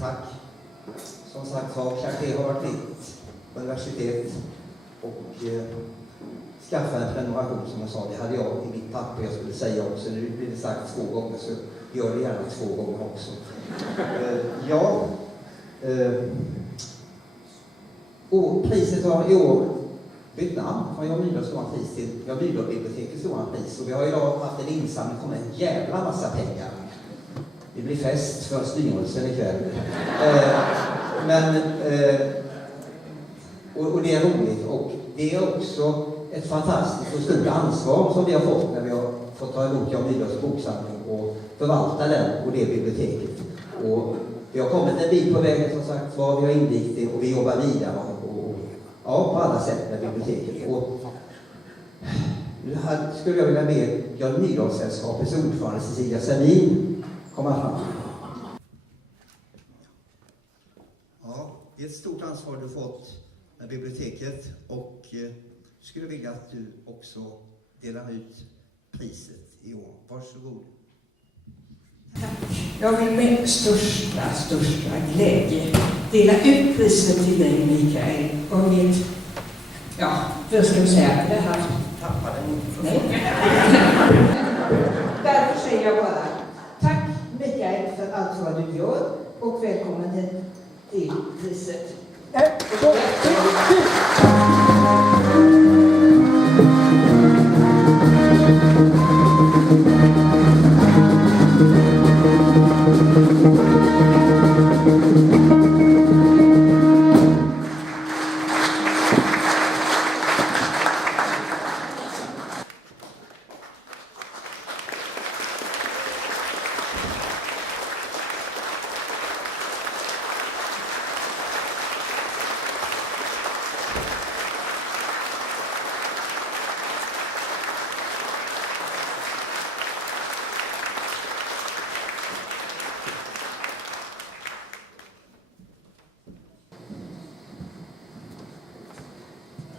Tack. Som sagt har varit mitt universitet och skaffa en prenumeration som jag sa. Det hade jag i mitt papper jag skulle säga också. Nu blir det sagt 2 gånger så gör det gärna 2 gånger också. Och priset har i år bytt namn från Jan Nybergs stora pris till Jan Nybergs bibliotekets stora pris. Och vi har idag haft en insamling som kommer en jävla massa pengar. Det blir fest för styrelsen ikväll. Och det är roligt. Och det är också ett fantastiskt och stort ansvar som vi har fått när vi har fått ta emot Jan Nybergs boksamling och förvalta den och det biblioteket. Och vi har kommit en bit på vägen som sagt var, vi har invigt det och vi jobbar vidare på alla sätt med biblioteket. Och nu skulle jag vilja be Jan Nybergssällskapets ordförande Cecilia Cervin komma fram. Ja, det är ett stort ansvar du fått med biblioteket och skulle vilja att du också delar ut priset i år. Varsågod. Jag vill med största glädje dela ut priset till dig, Mikael. Och vad ska vi säga? Det här tappade den inte. Nej. Därför säger jag bara tack Mikael för allt vad du gör och välkommen hit till priset.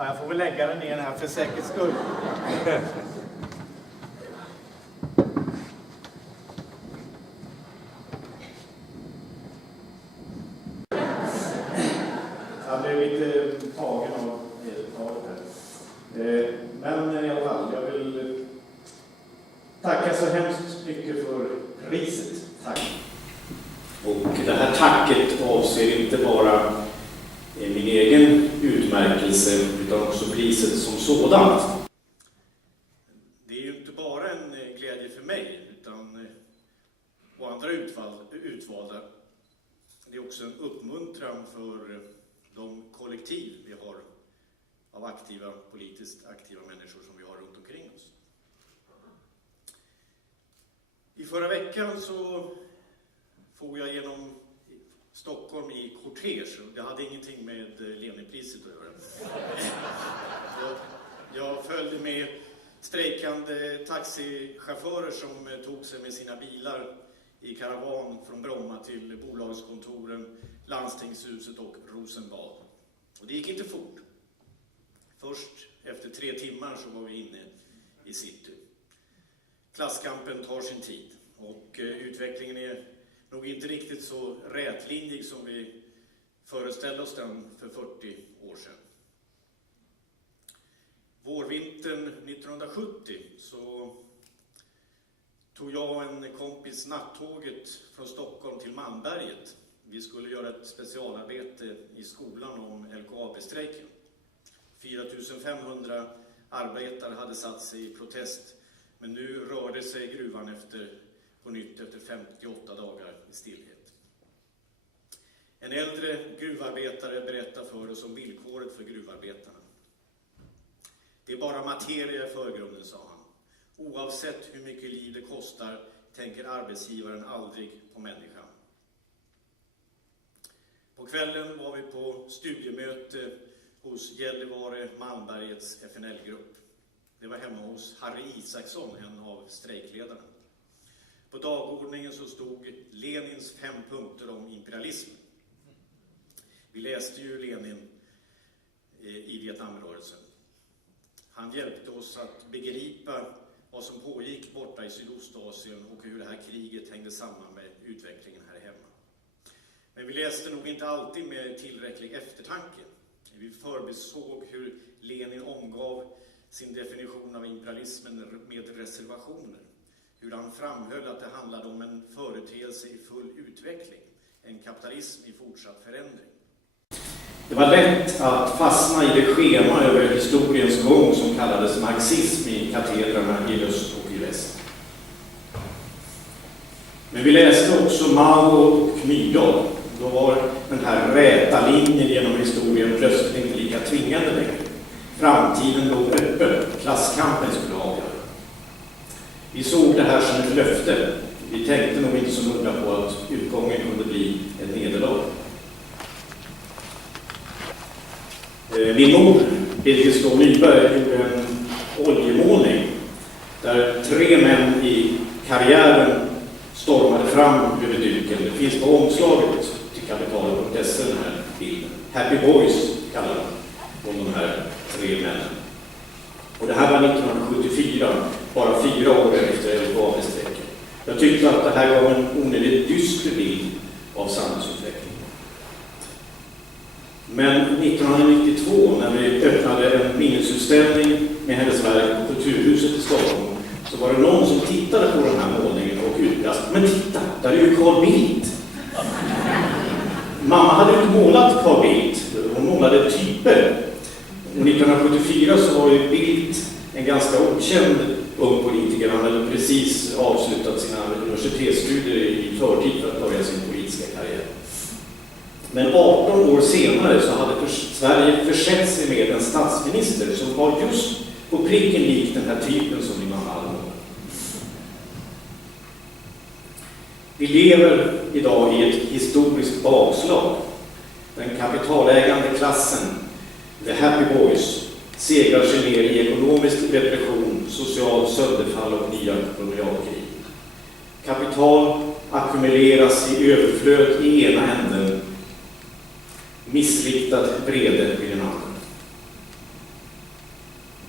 Ja, jag får väl lägga den ner här för säkerhets skull. Jag blev lite tagen av talet här. Men i alla fall, jag vill tacka så hemskt mycket för priset. Tack. Och det här tacket avser inte bara min egen utmärkelse utan också priset som sådant. Det är ju inte bara en glädje för mig utan och andra utvalda. Det är också en uppmuntran för de kollektiv vi har av politiskt aktiva människor som vi har runt omkring oss. I förra veckan så får jag genom Stockholm i kortege. Det hade ingenting med Leninpriset att göra. Jag följde med strejkande taxichaufförer som tog sig med sina bilar i karavan från Bromma till bolagskontoren, landstingshuset och Rosenbad. Och det gick inte fort. Först efter 3 timmar så var vi inne i city. Klasskampen tar sin tid och utvecklingen är nog inte riktigt så rätlinjig som vi föreställde oss den för 40 år sedan. Vårvintern 1970 så tog jag och en kompis nattåget från Stockholm till Malmberget. Vi skulle göra ett specialarbete i skolan om LKAB-strejken. 4500 arbetare hade satt sig i protest, men nu rörde sig gruvan på nytt efter 58 dagar i stillhet. En äldre gruvarbetare berättar för oss om villkoret för gruvarbetarna. Det är bara materia i förgrunden, sa han. Oavsett hur mycket liv det kostar tänker arbetsgivaren aldrig på människan. På kvällen var vi på studiemöte hos Gällivare Malmbergets FNL-grupp. Det var hemma hos Harry Isaksson, en av strejkledarna. På dagordningen så stod Lenins 5 punkter om imperialism. Vi läste ju Lenin i Vietnamrörelsen. Han hjälpte oss att begripa vad som pågick borta i Sydostasien och hur det här kriget hängde samman med utvecklingen här hemma. Men vi läste nog inte alltid med tillräcklig eftertanke. Vi förbisåg hur Lenin omgav sin definition av imperialismen med reservationer. Hur han framhöll att det handlade om en företeelse i full utveckling, en kapitalism i fortsatt förändring. Det var lätt att fastna i det schema över historiens gång som kallades marxism i katedrarna i öst och i väst. Men vi läste också Mao och Myrdal. Då var den här räta linjen genom historien plötsligt inte lika tvingande längre. Framtiden låg öppen, klasskampen skulle avgöra. Vi såg det här som ett löfte. Vi tänkte nog inte så noga på att utgången kunde bli ett nederlag. Min mor, Mikael Nybergs, gjorde en oljemålning där 3 män i karriären stormade fram över duken. Det finns på omslaget till kapitalet.se den här bilden. Happy Boys kallar de här 3 männen. Och det här var 1974, bara 4 år efter LKAB-strejken. Jag tyckte att det här gav en onödigt dyster bild av samhällsutvecklingen. Men 1992, när vi öppnade en minnesutställning med hennes verk på Kulturhuset i Stockholm, så var det någon som tittade på den här målningen och utbrast: men titta, där är ju Carl Bildt! Mamma hade inte målat Carl Bildt, hon målade typer. Och 1974 så var ju Bildt en ganska okänd ung politiker. Han hade precis avslutat sina universitetsstudier i förtid för att börja sin politiska karriär. Men 18 år senare så hade Sverige försett sig med en statsminister som var just på pricken lik den här typen som min mamma hade målat. Vi lever idag i ett historiskt bakslag. Den kapitalägande klassen, the happy boys, segrar sig ner i ekonomisk depression, social sönderfall och nya kolonialkrig. Kapital ackumuleras i överflöd i ena änden, missriktad vrede vid den andra.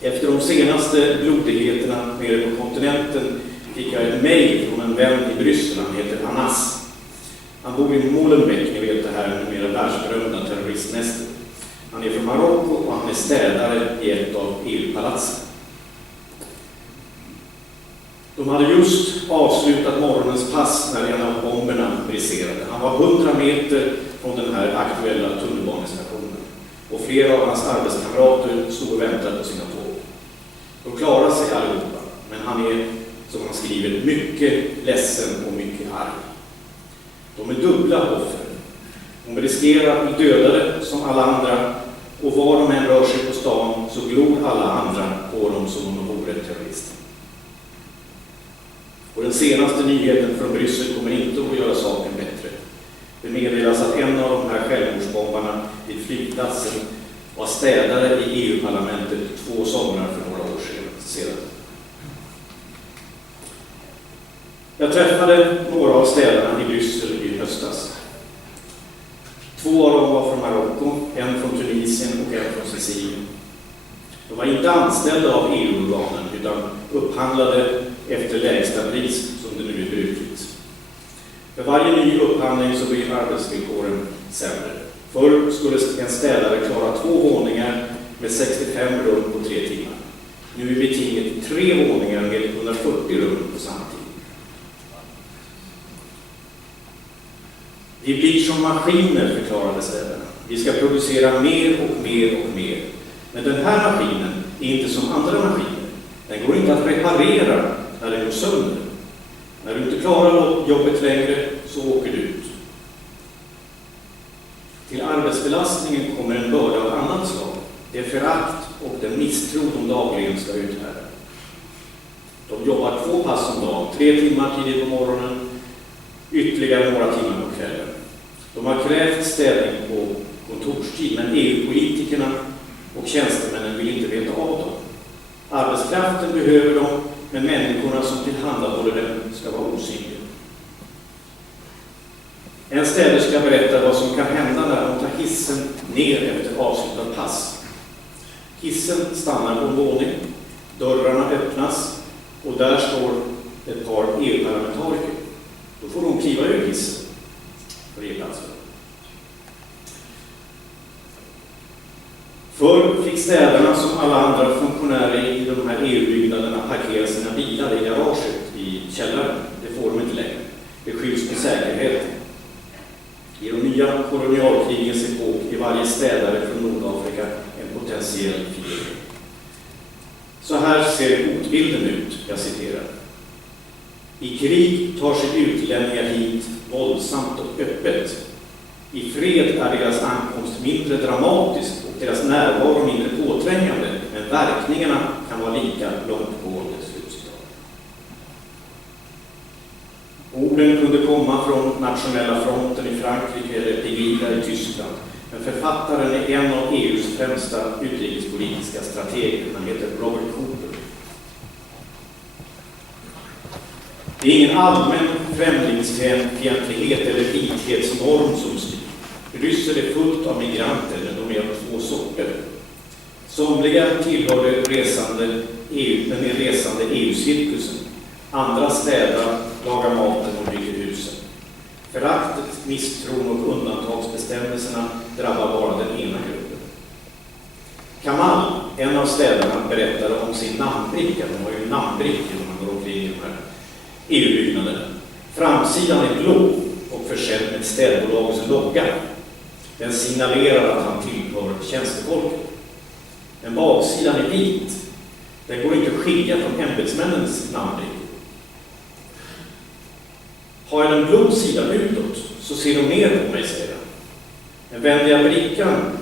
Efter de senaste blodigheterna nere på kontinenten fick jag ett mejl från en vän i Bryssel. Han heter Anas. Han bor i Molenbeek, ni vet det här numera världsberömda terroristnästet. Han är från Marocko och han är städare i ett av EU-palatsen. De hade just avslutat morgonens pass när en av bomberna briserade. Han var 100 meter från den här aktuella tunnelbanestationen. Och flera av hans arbetskamrater stod och väntade på sina tåg. De klarade sig allihopa, men han är, som han skriver, mycket ledsen och mycket arg. De är dubbla offer. De riskerar att bli dödade som alla andra, och var de än rör sig på stan så glor alla andra på dem som om de vore terrorister. Och den senaste nyheten från Bryssel kommer inte att göra saken bättre. Det meddelas att en av de här självmordsbombarna vid flygplatsen var städare i EU-parlamentet 2 somrar för några år sedan. Jag träffade några av städarna i Bryssel i höstas. 2 av dem var från Marocko, en från Tunisien och en från Sicilien. De var inte anställda av EU-organen utan upphandlade efter lägsta pris som det nu är brukligt. För varje ny upphandling så blir arbetsvillkoren sämre. Förr skulle en städare klara 2 våningar med 65 rum på 3 timmar. Nu är betinget 3 våningar med 140 rum på samma tid. Vi blir som maskiner, förklarade städarna. Vi ska producera mer och mer och mer. Men den här maskinen är inte som andra maskiner. Den går inte att reparera när den går sönder. När du inte klarar jobbet längre så åker du ut. Till arbetsbelastningen kommer en börda av annat slag. Det är förakt och den misstro de dagligen ska uthärda. De jobbar 2 pass om dagen, 3 timmar tidigt på morgonen, ytterligare några timmar på kvällen. De har krävt städning på kontorstid, men EU-politikerna och tjänstemännen vill inte veta av dem. Arbetskraften behöver dem, men människorna som tillhandahåller den ska vara osynliga. En städerska berättar vad som kan hända när de tar hissen ner efter avslutad pass. Hissen stannar på en våning, dörrarna öppnas och där står ett par EU-parlamentariker. Då får de kliva ur hissen för e-platsen. Förr fick städarna som alla andra funktionärer i de här EU-byggnaderna parkera sina bilar i garaget i källaren. Det får de inte längre. Det skylls med säkerhet. I de nya kolonialkrigens epok är varje städare från Nordafrika en potentiell fiende. Så här ser hotbilden ut, jag citerar. I krig tar sig utlänningar hit våldsamt och öppet. I fred är deras ankomst mindre dramatisk och deras närvaro mindre påträngande, men verkningarna kan vara lika långtgående. Orden kunde komma från Nationella fronten i Frankrike eller Pegida i Tyskland, men författaren är en av EUs främsta utrikespolitiska strateger. Han heter Robert Cooper. Det är ingen allmän främlingsfientlighet eller vithetsnorm som styr. Bryssel är fullt av migranter, men de är av två sorter. Somliga tillhör den resande EU-cirkusen. Andra städar, lagar maten och bygger husen. Föraktet, misstron och undantagsbestämmelserna drabbar bara den ena gruppen. Kamal, en av städarna, berättade om sin namnbricka. De har ju namnbrickor när man går omkring i de här EU-byggnaderna. Framsidan är blå och försedd med städbolagets logga. Den signalerar att han tillhör tjänstefolket. Men baksidan är vit. Den går inte att skilja från ämbetsmännens namnbrickor. Har jag den blå sidan utåt så ser de ner på mig, säger han. Men vänder jag brickan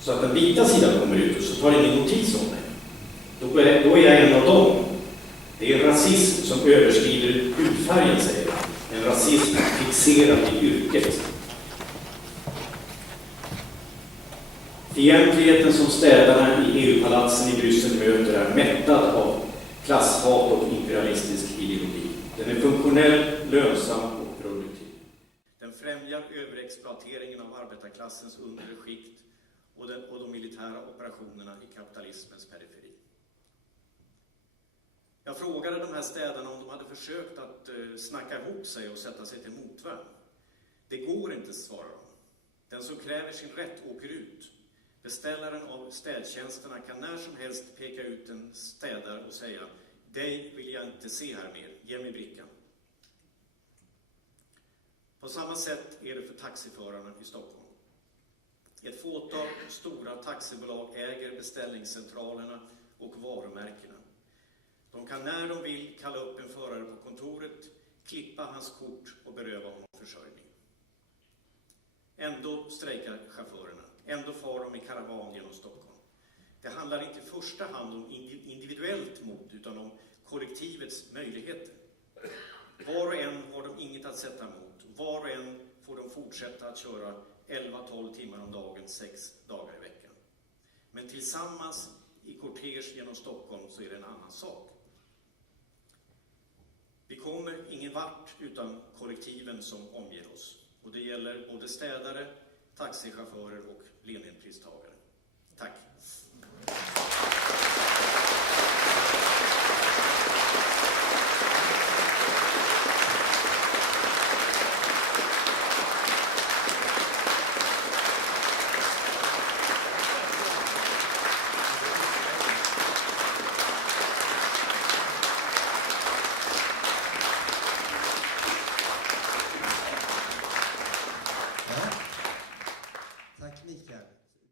så att den vita sidan kommer ut så tar ingen notis om mig. Då är jag en av dem. Det är en rasism som överskrider hudfärgen, säger han. En rasism fixerad i yrket. Fientligheten som städarna i EU-palatsen i Bryssel möter är mättad av klasshat och imperialistisk ideologi. Den är funktionell, lönsam och produktiv. Den främjar överexploateringen av arbetarklassens undre skikt och de militära operationerna i kapitalismens periferi. Jag frågade de här städerna om de hade försökt att snacka ihop sig och sätta sig till motvärn. Det går inte, svarar de. Den som kräver sin rätt åker ut. Beställaren av städtjänsterna kan när som helst peka ut en städare och säga: dig vill jag inte se här mer, ge mig brickan. På samma sätt är det för taxiförarna i Stockholm. Ett fåtal stora taxibolag äger beställningscentralerna och varumärkena. De kan när de vill kalla upp en förare på kontoret, klippa hans kort och beröva honom försörjning. Ändå strejkar chaufförerna. Ändå far de i karavan genom Stockholm. Det handlar inte i första hand om individuellt mod utan om kollektivets möjligheter. Var och en har de inget att sätta emot. Var och en får de fortsätta att köra 11-12 timmar om dagen, 6 dagar i veckan. Men tillsammans i kortege genom Stockholm så är det en annan sak. Vi kommer ingen vart utan kollektiven som omger oss. Och det gäller både städare, taxichaufförer och Leninpristagare. Tack!